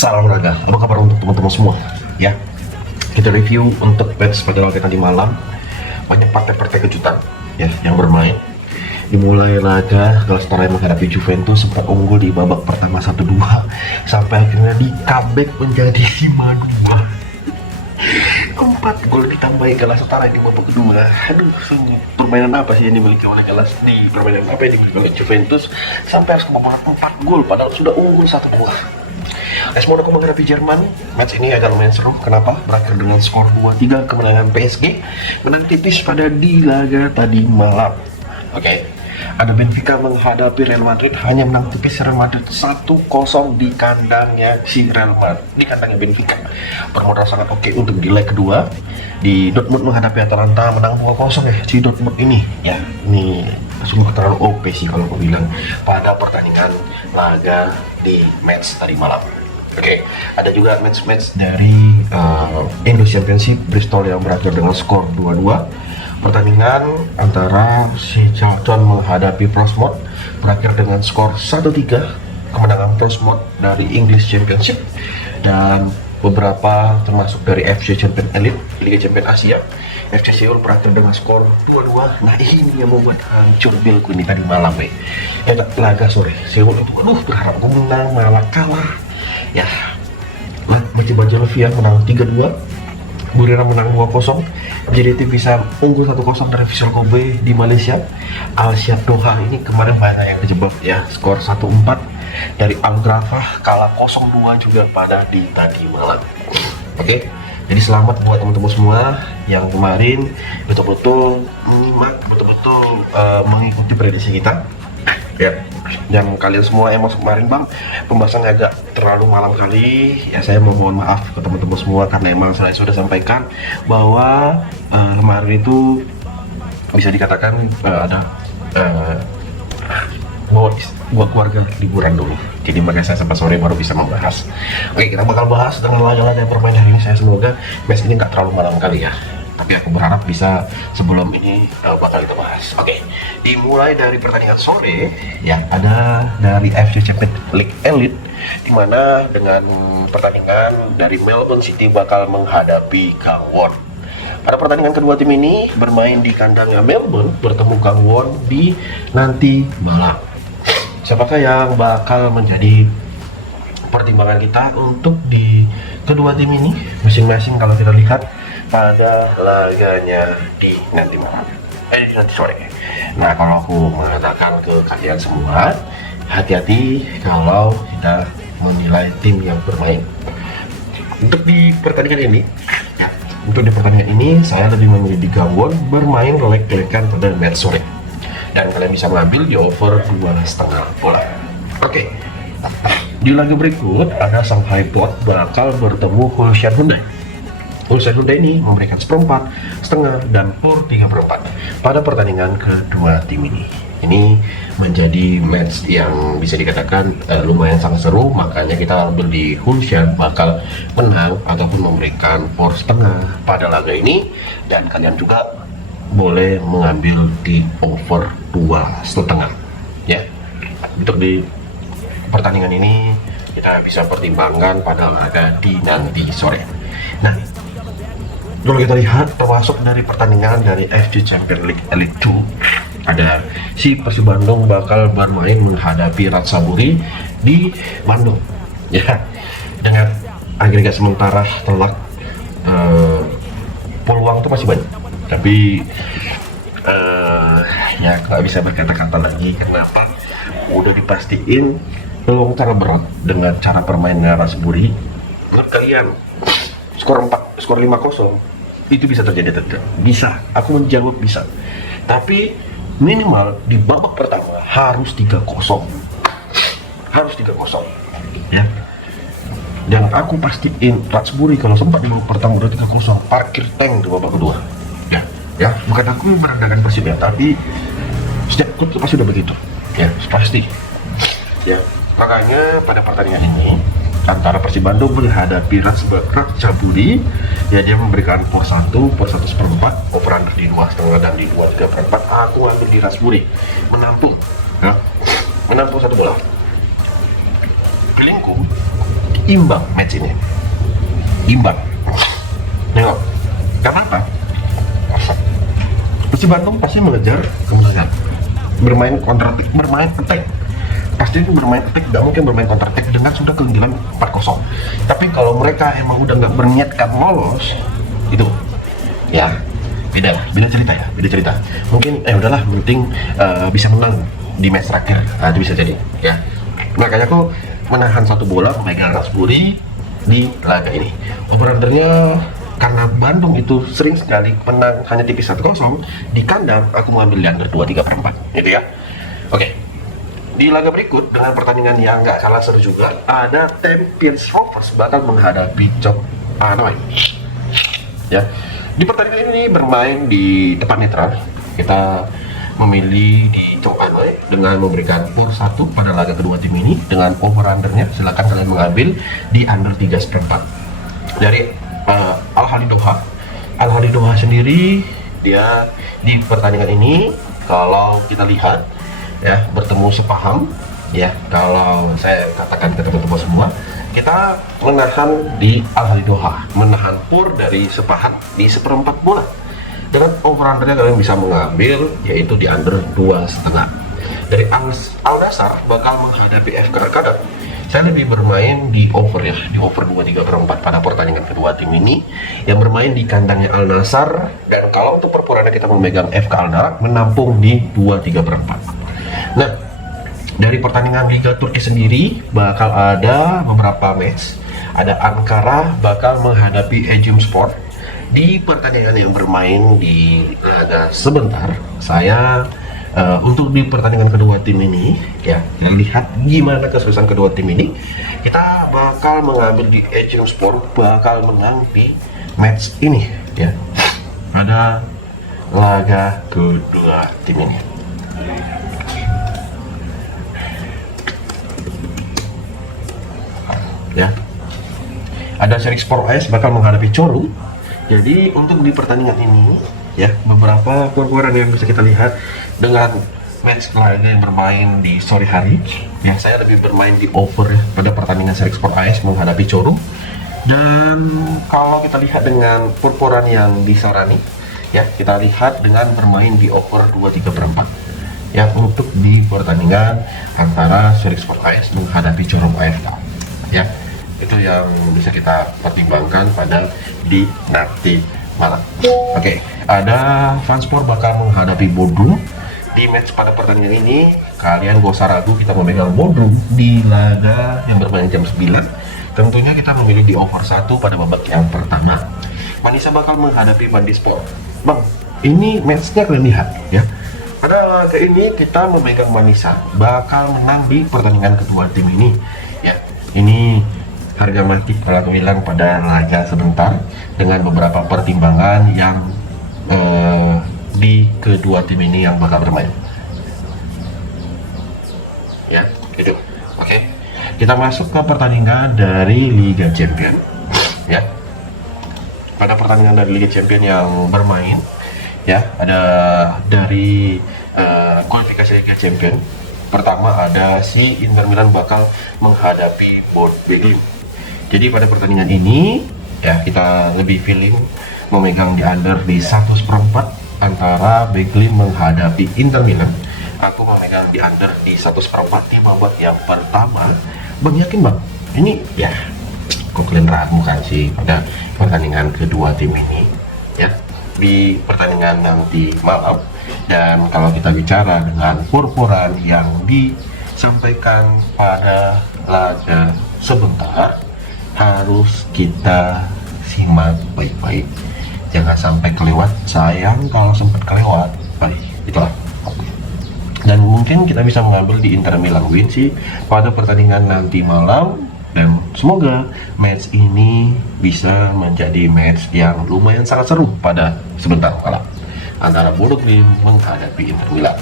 Salam olahraga, apa kabar untuk teman-teman semua? Ya, kita review untuk match pada laga tadi malam. Banyak partai-partai kejutan ya yang bermain. Dimulai laga Galatasaray menghadapi Juventus, sempat unggul di babak pertama 1-2 sampai akhirnya di comeback menjadi 5-2. 4 gol ditambahi Galatasaray di babak kedua. Aduh, sungguh permainan apa sih yang dimiliki oleh Galatasaray? Permainan apa yang dimiliki oleh Juventus sampai harus kebobolan 4 gol padahal sudah unggul 1-2. AS Monaco menghadapi Jerman. Match ini agak lumayan seru. Kenapa? Berakhir dengan skor 2-3 kemenangan PSG. Menang tipis pada di laga tadi malam. Oke. Ada Benfica menghadapi Real Madrid, hanya menang tipis Real Madrid 1-0 di kandangnya si Real Madrid, di kandangnya Benfica. Bermodal sangat oke untuk di leg kedua. Di Dortmund menghadapi Atalanta, menang 2-0 ya si Dortmund ini. Ya, ini sungguh terlalu OP sih kalau aku bilang pada pertandingan laga di match tadi malam. Oke, ada juga match-match dari English Championship, Bristol yang berakhir dengan skor 2-2. Pertandingan antara si Charlton menghadapi Portsmouth berakhir dengan skor 1-3, kemenangan Portsmouth dari English Championship. Dan beberapa termasuk dari FC Champions Elite, Liga Champions Asia, FC Seoul berakhir dengan skor 2-2. Nah ini yang membuat hancur bilku ini tadi malam laga sore. Seoul itu berharap aku menang malah kalah ya. Mencoba Jelvia menang 3-2, Buriram menang 2-0, JDT bisa unggul 1-0 dari Visual Kobe di Malaysia. Al Shad Doha ini kemarin banyak yang dijebak ya, skor 1-4 dari Al Grafah, kalah 0-2 juga pada di tadi malam. Oke, jadi selamat buat teman-teman semua yang kemarin betul-betul menyimak, betul-betul mengikuti prediksi kita ya. Dan kalian semua emang kemarin bang pembahasannya agak terlalu malam kali ya, saya mohon maaf ke teman-teman semua karena emang saya sudah sampaikan bahwa kemarin itu bisa dikatakan ada buat keluarga liburan dulu, jadi makanya saya sampai sore baru bisa membahas. Oke, kita bakal bahas dengan laga-laga yang bermain hari ini. Saya semoga match ini nggak terlalu malam kali ya, tapi aku berharap bisa sebelum ini bakal kita bahas. Oke, dimulai dari pertandingan sore ya, ada dari FC Champions League Elite, dimana dengan pertandingan dari Melbourne City bakal menghadapi Gangwon. Pada pertandingan kedua tim ini bermain di kandangnya Melbourne, bertemu Gangwon di nanti malam. Siapakah yang bakal menjadi pertimbangan kita untuk di kedua tim ini masing-masing kalau kita lihat pada laganya di nanti malam, di nanti sore. Nah, kalau aku mengatakan ke kalian semua, hati-hati kalau kita menilai tim yang bermain. Untuk di pertandingan ini, saya lebih memilih di Gangwon bermain leg-legan pada match sore. Dan kalian bisa mengambil di over 2,5 bola. Oke. Di laga berikut ada Shanghai Black bakal bertemu Hulshan Hyundai. Hulshan Hyundai ini memberikan 1/4, dan Pur 3/4 pada pertandingan kedua tim ini. Ini menjadi match yang bisa dikatakan lumayan sangat seru, makanya kita ambil di Hulshan bakal menang ataupun memberikan 4/5 pada laga ini. Dan kalian juga boleh mengambil di over 2,5 ya. Untuk di pertandingan ini kita bisa pertimbangkan pada laga di nanti sore. Nah, kalau kita lihat termasuk dari pertandingan dari FC Champions League Elite 2, ada si Persib Bandung bakal bermain menghadapi Ratsaburi di Bandung ya, dengan agregat sementara telak. Peluang itu masih banyak, tapi ya nggak bisa berkata-kata lagi. Kenapa? Udah dipastiin peluang terberat dengan cara permainan Ratsaburi. Menurut kalian skor 5-0 itu bisa terjadi tidak? Bisa, aku menjawab bisa. Tapi minimal di babak pertama harus 3-0. Harus 3-0 ya. Dan aku pastiin Ratsaburi kalau sempat di babak pertama udah 3-0, parkir tank di babak kedua. Ya, bukan aku merendahkan Persib ya, tapi setiap klub pasti udah begitu. Ya, pasti. Ya, makanya pada pertandingan ini antara Persib Bandung menghadapi Ratsaburi ya, dia memberikan por 1 seperempat, over under di 2,5 dan di 2,3/4. Aku ambil di Ratsaburi menampung ya, menampung 1 bola. Feelingku imbang match ini, imbang. Nengok, karena apa? Persib Bandung pasti mengejar kemenangan, bermain counter attack, bermain attack. Pasti itu bermain attack, nggak mungkin bermain counter attack dengan sudah keunggulan 4-0. Tapi kalau mereka emang udah nggak berniatkan lolos, itu ya beda cerita ya, beda cerita. Mungkin udahlah, penting bisa menang di match terakhir, nah, itu bisa jadi ya. Makanya aku menahan satu bola, memegang Raspberry di laga ini. Over-undernya karena Bandung itu sering sekali menang hanya tipis 1-0 di kandang, aku mengambil di under 2/3/4 gitu ya. Oke. Di laga berikut dengan pertandingan yang nggak kalah seru juga, ada Champions Rovers bakal menghadapi Chong Hanoi. Ya, di pertandingan ini bermain di tempat netral. Kita memilih di Chong Hanoi dengan memberikan PUR 1 pada laga kedua tim ini dengan over-undernya. Silakan kalian mengambil di under 3/4 dari Al Ahly Doha. Al Ahly Doha sendiri dia di pertandingan ini kalau kita lihat ya bertemu sepaham ya, kalau saya katakan ke teman-teman semua, kita menahan di Al Ahly Doha, menahan PUR dari sepaham di 1/4 bola dengan over-undernya kalian bisa mengambil yaitu di under 2,5. Dari Al Nassr bakal menghadapi FK Arkadan. Saya lebih bermain di over ya, di over 2/3/4 pada pertandingan kedua tim ini yang bermain di kandangnya Al Nassr, dan kalau untuk perpuranya kita memegang FK Al Darak menampung di 2/3/4. Nah, dari pertandingan Liga Turki sendiri bakal ada beberapa match. Ada Ankara bakal menghadapi Ejim Sport. Di pertandingan yang bermain di laga sebentar, saya untuk di pertandingan kedua tim ini ya, kita lihat gimana kesuksesan kedua tim ini. Kita bakal mengambil di Ejim Sport bakal menang di match ini ya, pada laga kedua tim ini. Ya, ada Serik Sport AS bakal menghadapi Choru. Jadi untuk di pertandingan ini ya, beberapa kurang yang bisa kita lihat dengan match lainnya yang bermain di sore hari ya, saya lebih bermain di over ya pada pertandingan Serik Sport AS menghadapi Choru. Dan kalau kita lihat dengan purpuran yang di Sarani ya, kita lihat dengan bermain di over 2/3/4 ya untuk di pertandingan antara Serik Sport AS menghadapi Choru AFK ya. Itu yang bisa kita pertimbangkan pada di nanti malam. Oke, ada Vanspor bakal menghadapi Bodrum. Di match pada pertandingan ini kalian gak usah ragu, kita memegang Bodrum di laga yang bermain jam 9. Tentunya kita memilih di over 1 pada babak yang pertama. Manisa bakal menghadapi Bandispor. Bang, ini matchnya kalian lihat ya. Pada laga ini kita memegang Manisa bakal menang di pertandingan kedua tim ini ya. Ini harga mati kalau aku bilang pada laga sebentar dengan beberapa pertimbangan yang di kedua tim ini yang bakal bermain ya gitu. Oke, kita masuk ke pertandingan dari Liga Champion ya. Pada pertandingan dari Liga Champion yang bermain ya, ada dari kualifikasi Liga Champion pertama ada si Inter Milan bakal menghadapi Board Beglim. Jadi pada pertandingan ini ya, kita lebih feeling memegang di under di 1/4 antara Beglim menghadapi Inter Milan. Aku memegang di under di 1/4 di babak yang pertama. Bang, yakin bang? Ini ya, kok kalian ragu kan sih pada pertandingan kedua tim ini ya, di pertandingan nanti malam. Dan kalau kita bicara dengan purpuran yang disampaikan pada laga sebentar, harus kita simak baik-baik, jangan sampai kelewat. Sayang kalau sempat kelewat, baik itulah. Dan mungkin kita bisa mengambil di Inter Milan win sih pada pertandingan nanti malam, dan semoga match ini bisa menjadi match yang lumayan sangat seru pada sebentar malam antara Bodo Glimt menghadapi Inter Milan.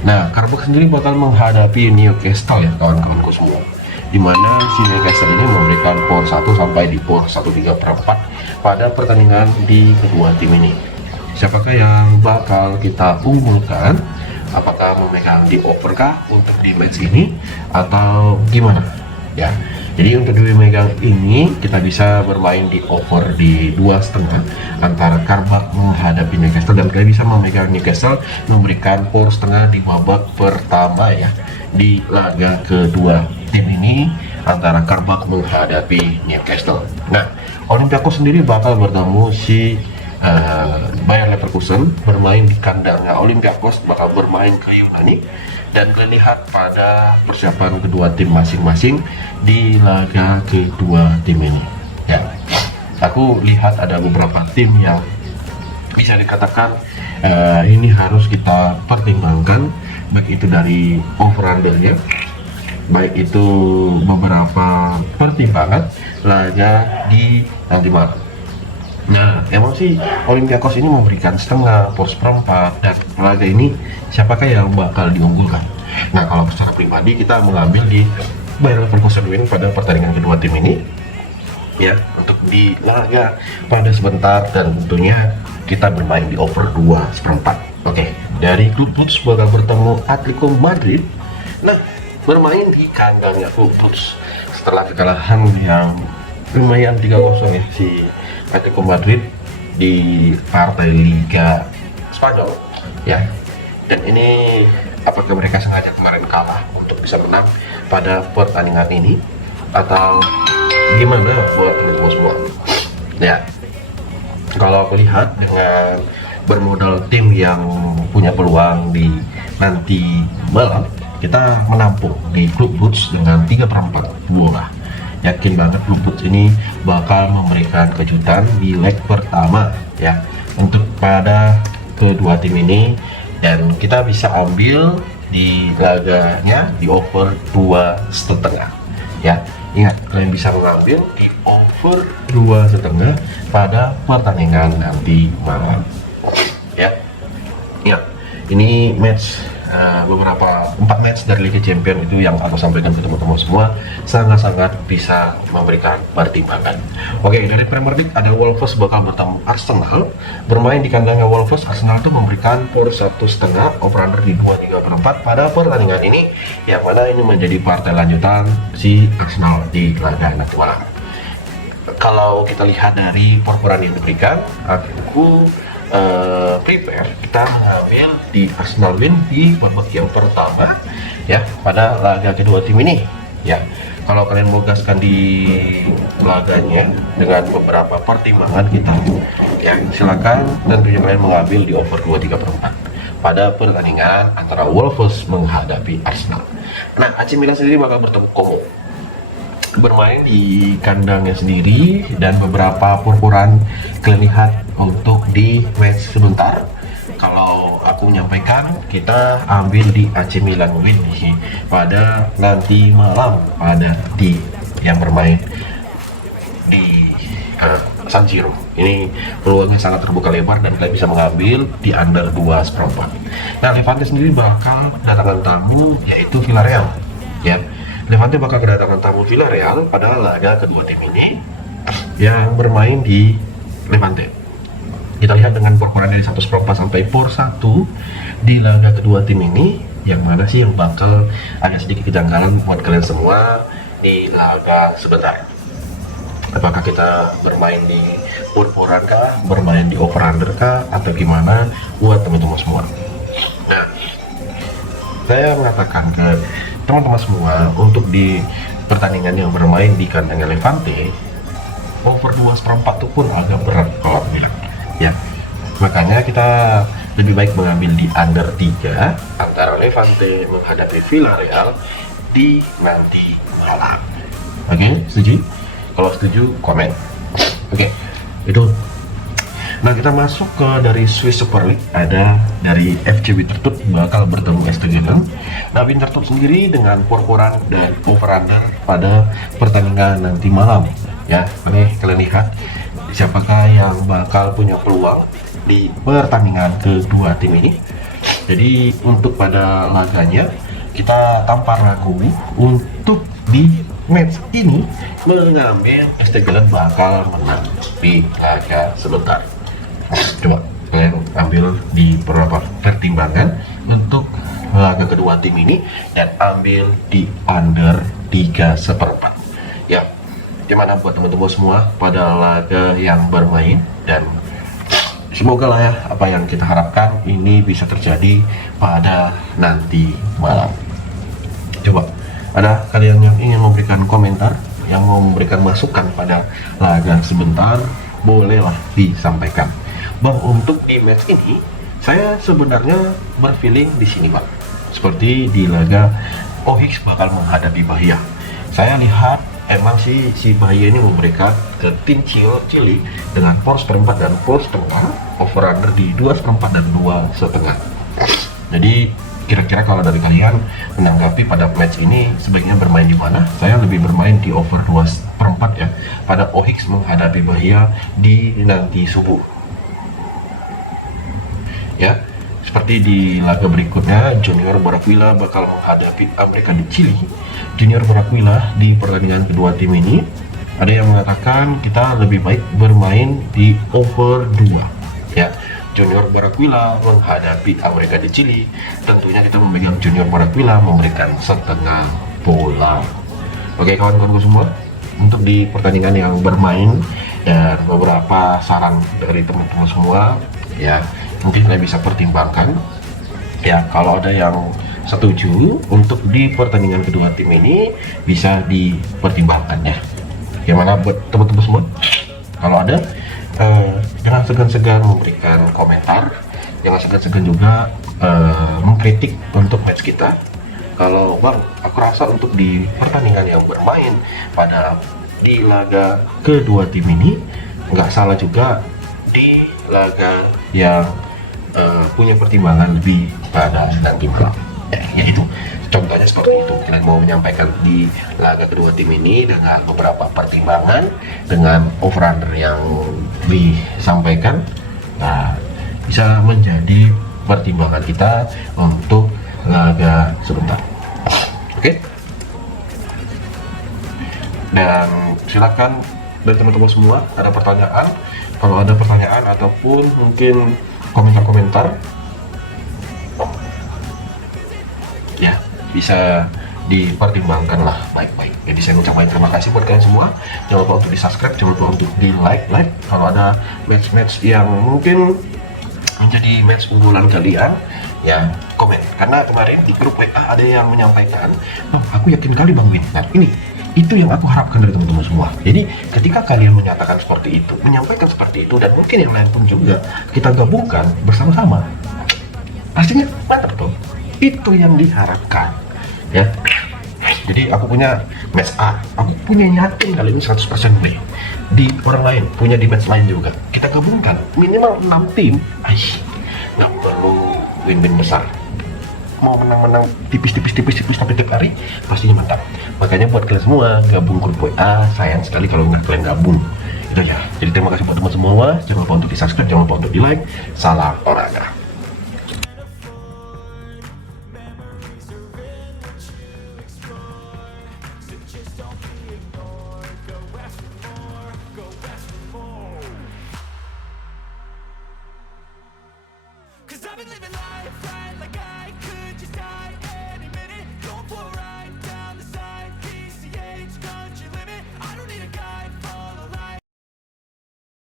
Nah, Karabakh sendiri bakal menghadapi Newcastle ya kawan-kawanku semua, dimana si Newcastle ini memberikan PUR 1 sampai di PUR 1/3/4 pada pertandingan di kedua tim ini. Siapakah yang bakal kita unggulkan? Apakah memegang di over kah untuk di match ini atau gimana? Ya, Jadi untuk di megang ini kita bisa bermain di over di 2,5 antara Karabakh menghadapi Newcastle, dan kalian bisa memegang Newcastle memberikan power setengah di babak pertama ya di laga kedua tim ini antara Karabakh menghadapi Newcastle. Nah, Olympiakos sendiri bakal bertemu si Bayer Leverkusen bermain di kandangnya. Olympiakos bakal bermain ke Yunani, dan kalian lihat pada persiapan kedua tim masing-masing di laga kedua tim ini ya. Aku lihat ada beberapa tim yang bisa dikatakan ini harus kita pertimbangkan, baik itu dari over-under ya, baik itu beberapa pertimbangan laga di nanti malam. Nah, emang sih Olympiakos ini memberikan setengah, poros seperempat, dan laga ini siapakah yang bakal diunggulkan? Nah, kalau secara pribadi kita mengambil di Bayer Leverkusen win pada pertandingan kedua tim ini ya, untuk di laga pada sebentar, dan tentunya kita bermain di over 2,4. Oke, dari Club Brugge bakal bertemu Atletico Madrid. Nah, bermain di kandangnya Club Brugge setelah kekalahan yang lumayan 3-0 ya si Atletico Madrid di partai Liga Spanyol ya. Dan ini apakah mereka sengaja kemarin kalah untuk bisa menang pada pertandingan ini atau gimana buat teman-teman semua ya? Kalau aku lihat dengan bermodal tim yang punya peluang di nanti malam, kita menampung di Club Brugge dengan 3/4 bola. Yakin banget Club Brugge ini bakal memberikan kejutan di leg pertama ya untuk pada kedua tim ini, dan kita bisa ambil di laganya di over 2,5 ya. Ingat, kalian bisa mengambil di over 2,5 pada pertandingan nanti malam ya. Ingat, ini match beberapa 4 match dari Liga Champions itu yang aku sampaikan ke teman-teman semua sangat-sangat bisa memberikan pertimbangan. Oke, dari Premier League ada Wolves bakal bertemu Arsenal bermain di kandangnya Wolves. Arsenal itu memberikan power 1,5 over-under di 2,3/4 pada pertandingan ini, yang mana ini menjadi partai lanjutan si Arsenal di laga nanti malam. Kalau kita lihat dari performa yang diberikan, aku prepare kita mengambil di Arsenal win di babak yang pertama ya pada laga kedua tim ini ya. Kalau kalian mau gaskan di laganya dengan beberapa pertimbangan kita ya, silakan tentunya kalian mengambil di over 2,3/4 pada pertandingan antara Wolves menghadapi Arsenal. Nah, AC Milan sendiri bakal bertemu Como bermain di kandangnya sendiri, dan beberapa purpuran kalian lihat untuk di match sebentar. Kalau aku menyampaikan, kita ambil di AC Milan win pada nanti malam pada di yang bermain di San Siro. Ini peluangnya sangat terbuka lebar, dan kalian bisa mengambil di under 2,4. Nah, Levante sendiri bakal kedatangan tamu yaitu Villarreal ya. Levante bakal kedatangan tamu Villarreal pada laga kedua tim ini yang bermain di Levante. Kita lihat dengan performa dari 1/4 sampai por 1 di laga kedua tim ini, yang mana sih yang bakal agak sedikit kejanggalan buat kalian semua di laga sebentar. Apakah kita bermain di purpuran kah, bermain di over under kah, atau gimana buat teman-teman semua. Nah, saya mengatakan ke teman-teman semua untuk di pertandingan yang bermain di kandangnya Levante, over 2,4 itu pun agak berat kalau aku bilang ya. Makanya kita lebih baik mengambil di under 3 antara Levante menghadapi Villarreal di nanti malam. Oke, setuju? Kalau setuju, komen. Oke, itu. Nah, kita masuk ke dari Swiss Super League. Ada dari FC Winterthur bakal bertemu Esteghlal. Nah, Winterthur sendiri dengan purpuran dan over-under pada pertandingan nanti malam ya. Ini kalian lihat siapakah yang bakal punya peluang di pertandingan kedua tim ini. Jadi untuk pada laganya kita tanpa ragu untuk di match ini mengambil Esteghlal bakal menang di laga sebentar. Coba kalian ambil di beberapa pertimbangan untuk laga kedua tim ini dan ambil di under 3/4 ya. gimana buat teman-teman semua pada laga yang bermain, dan semoga lah ya apa yang kita harapkan ini bisa terjadi pada nanti malam. Coba ada kalian yang ingin memberikan komentar, yang mau memberikan masukan pada laga sebentar, bolehlah disampaikan. Bang, untuk di match ini saya sebenarnya berfeeling di sini bang, seperti di laga OHIX bakal menghadapi Bahia. Saya lihat emang si Bahia ini memberikan ke tim Chili dengan force perempat dan force tengah, over under di 2/4 dan 2/5. Jadi kira-kira kalau dari kalian menanggapi pada match ini sebaiknya bermain di mana? Saya lebih bermain di over 2/4 ya, pada OHIX menghadapi Bahia di nanti subuh. Ya, seperti di laga berikutnya, Junior Barraquilla bakal menghadapi Amerika di Chili. Junior Barraquilla di pertandingan kedua tim ini, ada yang mengatakan kita lebih baik bermain di over 2 ya. Junior Barraquilla menghadapi Amerika di Chili, tentunya kita memegang Junior Barraquilla memberikan setengah bola. Oke kawan-kawanku semua, untuk di pertandingan yang bermain dan beberapa saran dari teman-teman semua ya, mungkin saya bisa pertimbangkan ya. Kalau ada yang setuju untuk di pertandingan kedua tim ini, bisa dipertimbangkan ya. Gimana buat teman-teman semua? Kalau ada jangan segan-segan memberikan komentar, jangan segan-segan juga mengkritik untuk match kita. Kalau bang, aku rasa untuk di pertandingan yang bermain pada di laga kedua tim ini nggak salah juga di laga yang punya pertimbangan lebih pada nanti malam ya, itu contohnya seperti itu. Kita mau menyampaikan di laga kedua tim ini dengan beberapa pertimbangan, dengan over under yang disampaikan, nah bisa menjadi pertimbangan kita untuk laga sebentar. Oke, dan silakan dari teman-teman semua ada pertanyaan, kalau ada pertanyaan ataupun mungkin komentar-komentar ya, bisa dipertimbangkan lah baik-baik. Jadi saya ucapkan terima kasih buat kalian semua. Jangan lupa untuk di subscribe, jangan lupa untuk di like. Kalau ada match-match yang mungkin menjadi match unggulan kalian ya, komen. Karena kemarin di grup WA ada yang menyampaikan, bang aku yakin kali bang win. Nah ini itu yang aku harapkan dari teman-teman semua. Jadi ketika kalian menyatakan seperti itu, menyampaikan seperti itu, dan mungkin yang lain pun juga kita gabungkan bersama-sama, pastinya mantap tuh. Itu yang diharapkan ya. Jadi aku punya match A, aku punya yakin kali ini 100% B. Di orang lain punya di match lain juga, kita gabungkan minimal 6 tim. Nggak perlu win-win besar, mau menang-menang tipis tapi tiap hari pastinya mantap. Makanya buat kalian semua gabung grup WA, sayang sekali kalau nggak kalian gabung. Itu aja. Jadi terima kasih buat teman semua, jangan lupa untuk di subscribe, jangan lupa untuk di like. Salam olahraga.